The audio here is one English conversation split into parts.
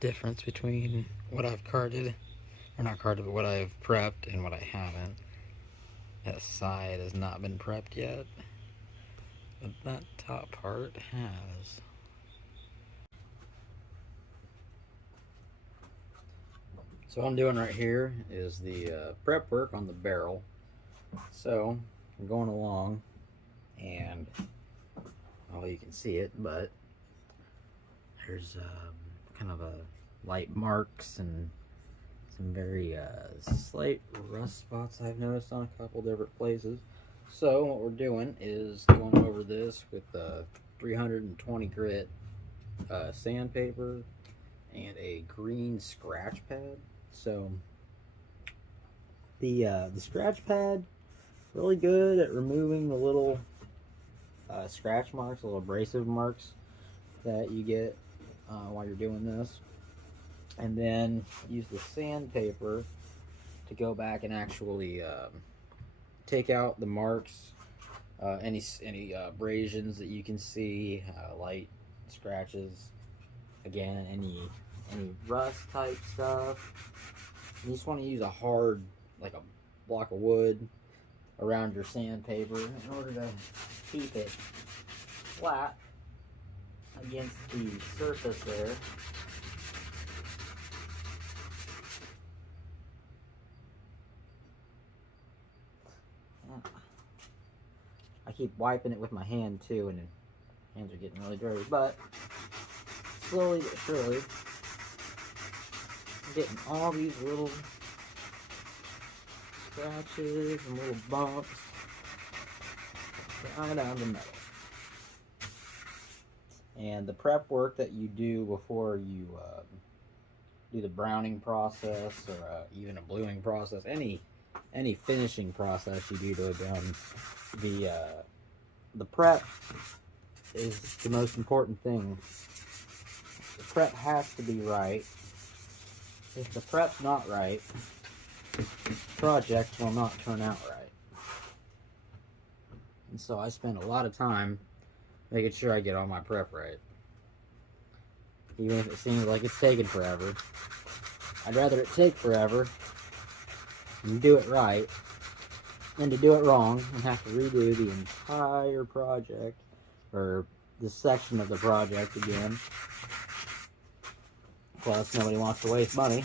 difference between what I've carded, or not carded, but what I've prepped and what I haven't. That side has not been prepped yet, but that top part has. So what I'm doing right here is the prep work on the barrel. So I'm going along, and well, you can see it, but there's kind of a light marks and some very slight rust spots I've noticed on a couple different places. So what we're doing is going over this with 320 grit sandpaper and a green scratch pad. So the scratch pad really good at removing the little scratch marks, little abrasive marks that you get while you're doing this, and then use the sandpaper to go back and actually take out the marks, any abrasions that you can see, light scratches, again, any rust type stuff. You just want to use a hard, like a block of wood around your sandpaper in order to keep it flat against the surface there. I keep wiping it with my hand too, and hands are getting really dirty, but slowly but surely I'm getting all these little scratches and little bumps right on the metal. And the prep work that you do before you do the browning process, or even a bluing process, any finishing process you do to the prep is the most important thing. The prep has to be right. If the prep's not right, the project will not turn out right. And so I spend a lot of time making sure I get all my prep right. Even if it seems like it's taking forever. I'd rather it take forever and do it right than to do it wrong and have to redo the entire project, or this section of the project again. Plus, nobody wants to waste money.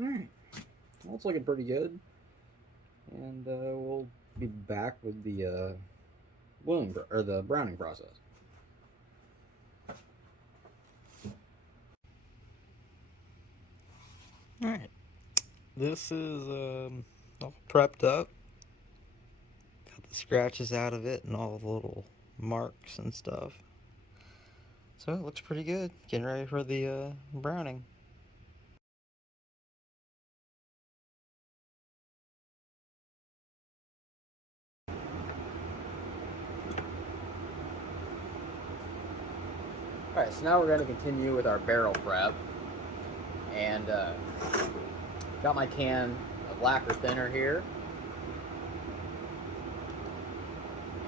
Alright, well, it's looking pretty good. And we'll be back with the the browning process. Alright, this is all prepped up. Got the scratches out of it and all the little marks and stuff. So it looks pretty good. Getting ready for the browning. Alright, so now we're going to continue with our barrel prep. And got my can of lacquer thinner here.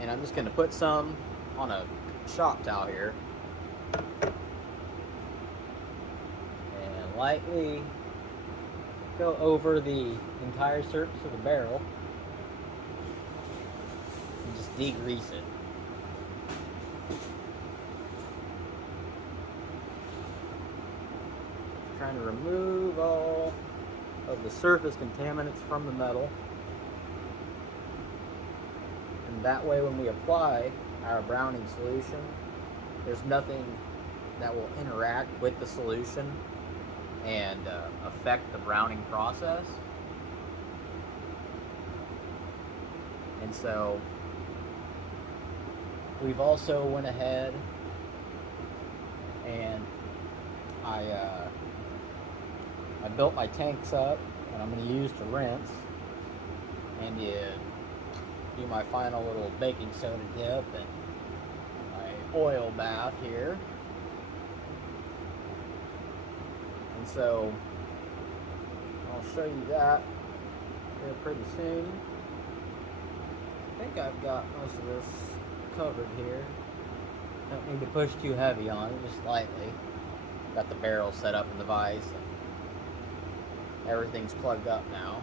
And I'm just going to put some on a shop towel here. And lightly go over the entire surface of the barrel. And just degrease it. Trying to remove all of the surface contaminants from the metal, and that way when we apply our browning solution, there's nothing that will interact with the solution and affect the browning process. And so we've also went ahead and I built my tanks up, and I'm going to use to rinse, and you do my final little baking soda dip and my oil bath here. And so I'll show you that here pretty soon. I think I've got most of this covered here. Don't need to push too heavy on it, just lightly. Got the barrel set up in the vise. Everything's plugged up now.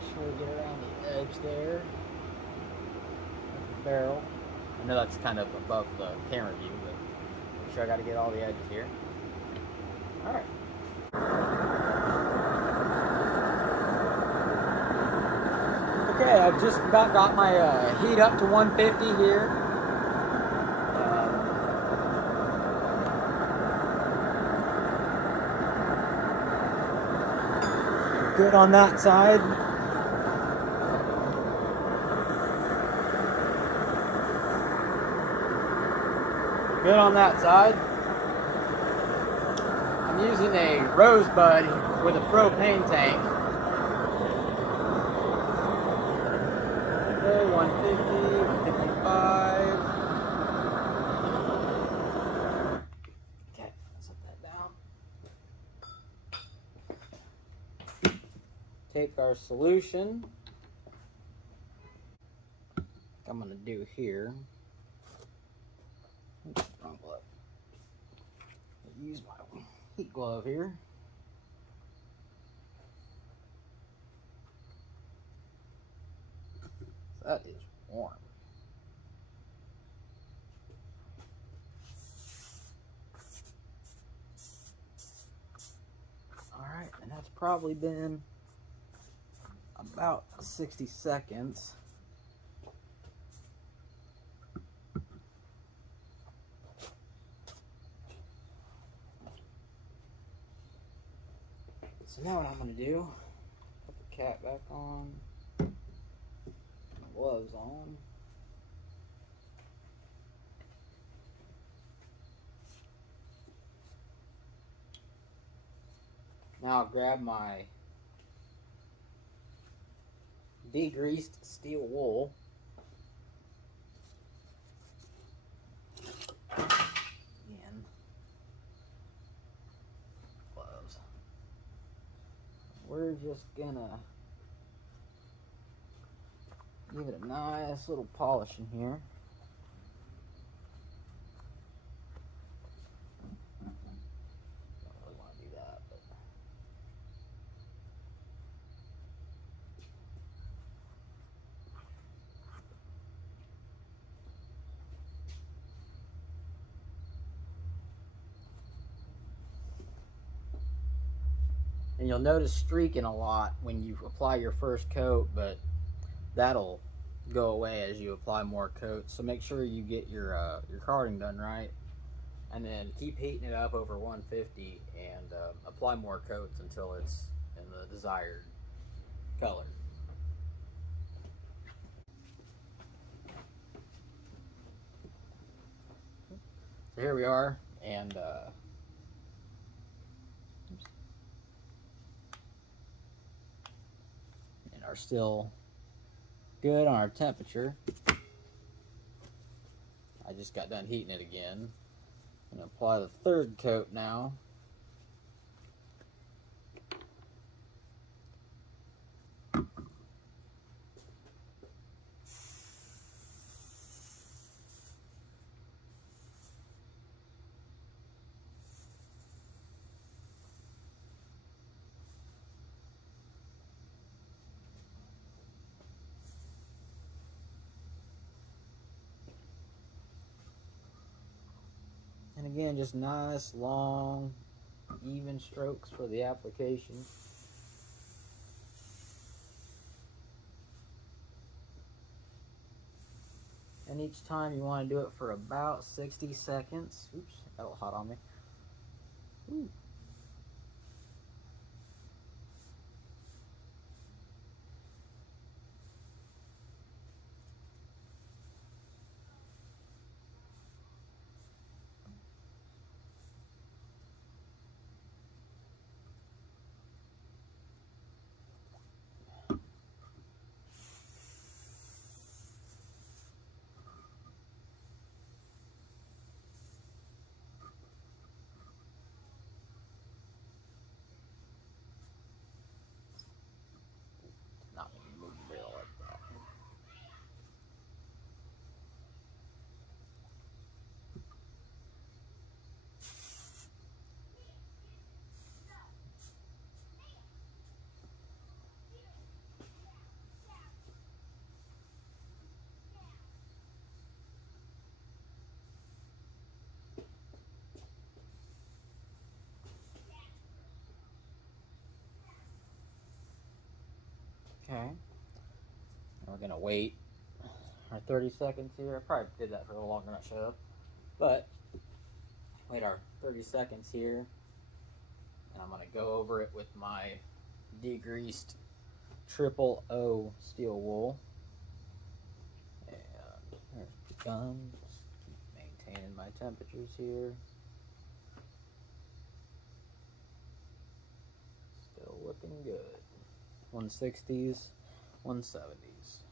Make sure we get around the edge there of the barrel. I know that's kind of above the camera view, but make sure I got to get all the edges here. Alright. Okay, I've just about got my heat up to 150 here. Good on that side. Good on that side. I'm using a Rosebud with a propane tank. Okay, 150, 155. Okay, set that down. Take our solution. I'm going to do here. Oops, wrong glove. Use my heat glove here. That is warm. Alright, and that's probably been about 60 seconds. So now what I'm going to do, put the cap back on, my gloves on. Now I'll grab my degreased steel wool. Again, gloves. We're just gonna give it a nice little polish in here. Don't really want to do that, but and you'll notice streaking a lot when you apply your first coat, but that'll go away as you apply more coats. So make sure you get your carding done right, and then keep heating it up over 150 and apply more coats until it's in the desired color. So here we are, and are still good on our temperature. I just got done heating it again. I'm going to apply the third coat now. And again, just nice, long, even strokes for the application. And each time you want to do it for about 60 seconds. Oops, got a little hot on me. Ooh. Okay. And we're gonna wait our 30 seconds here. I probably did that for a little longer than I should have. But wait our 30 seconds here. And I'm gonna go over it with my degreased triple O steel wool. And there's begun. Just keep maintaining my temperatures here. Still looking good. 160s, 170s.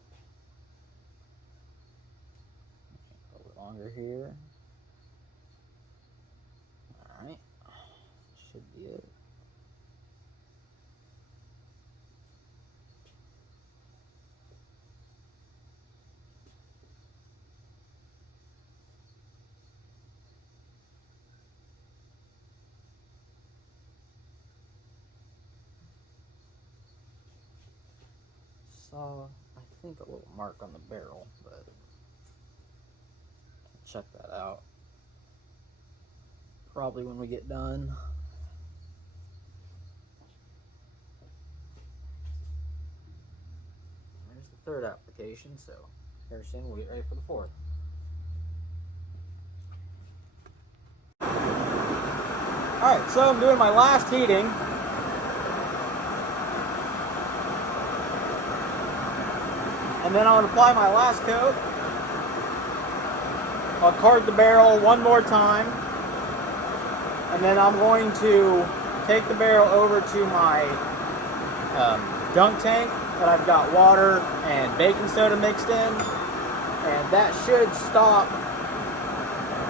A little bit longer here. Alright. Should be it. Saw, I think, a little mark on the barrel, but check that out probably when we get done. There's the third application, so here soon we'll get ready for the fourth. Alright, so I'm doing my last heating. And then I'm going to apply my last coat. I'll card the barrel one more time. And then I'm going to take the barrel over to my dunk tank that I've got water and baking soda mixed in. And that should stop,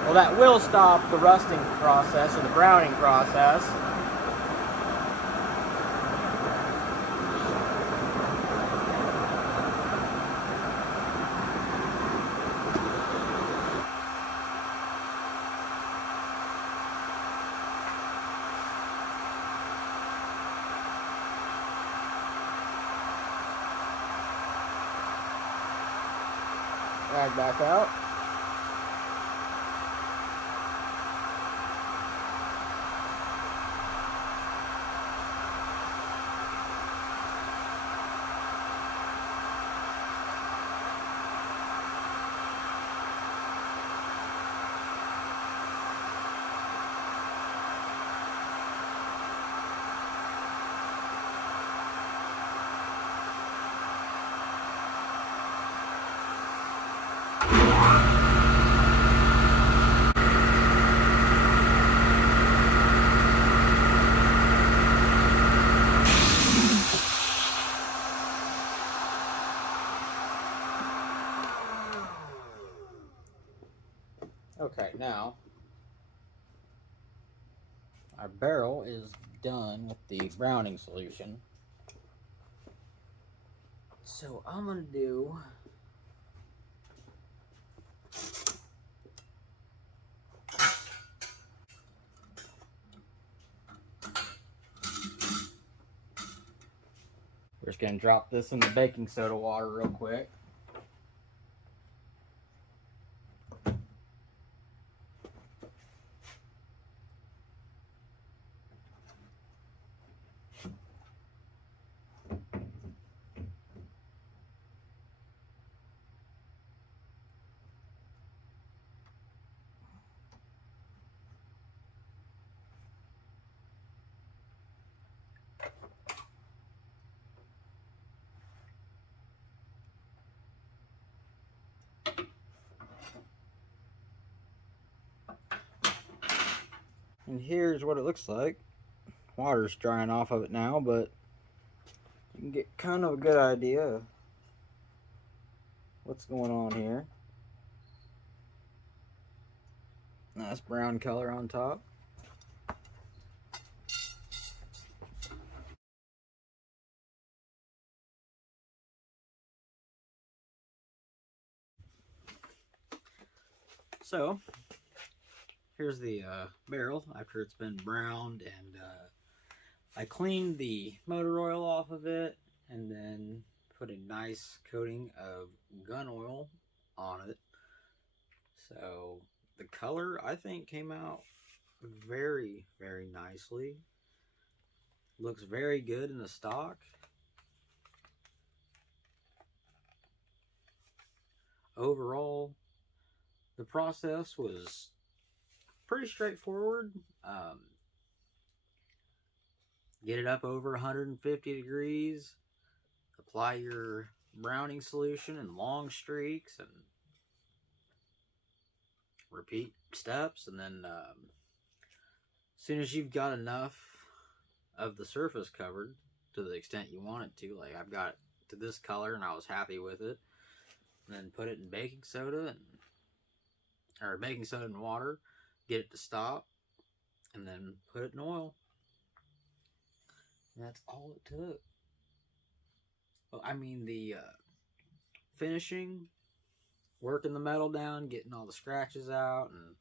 well, that will stop the rusting process or the browning process. Drag back out. Okay, now our barrel is done with the browning solution. So I'm gonna do we're just gonna drop this in the baking soda water real quick. And here's what it looks like. Water's drying off of it now, but you can get kind of a good idea of what's going on here. Nice brown color on top. So here's the barrel after it's been browned, and I cleaned the motor oil off of it and then put a nice coating of gun oil on it. So the color, I think, came out very, very nicely. Looks very good in the stock. overall, the process was pretty straightforward. Get it up over 150 degrees, apply your browning solution in long streaks, and repeat steps. And then as soon as you've got enough of the surface covered to the extent you want it to, like I've got it to this color and I was happy with it, and then put it in baking soda and water, get it to stop, and then put it in oil. And that's all it took. I mean, the finishing, working the metal down, getting all the scratches out, and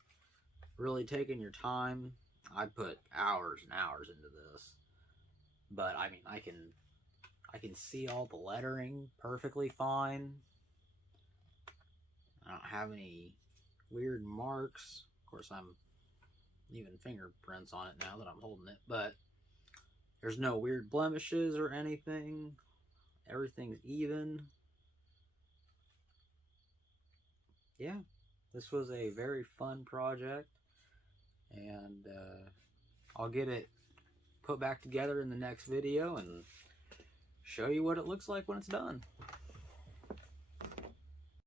really taking your time. I put hours and hours into this, but I mean, I can see all the lettering perfectly fine. I don't have any weird marks. Of course, I'm leaving fingerprints on it now that I'm holding it, but there's no weird blemishes or anything. Everything's even. Yeah, this was a very fun project, and I'll get it put back together in the next video and show you what it looks like when it's done.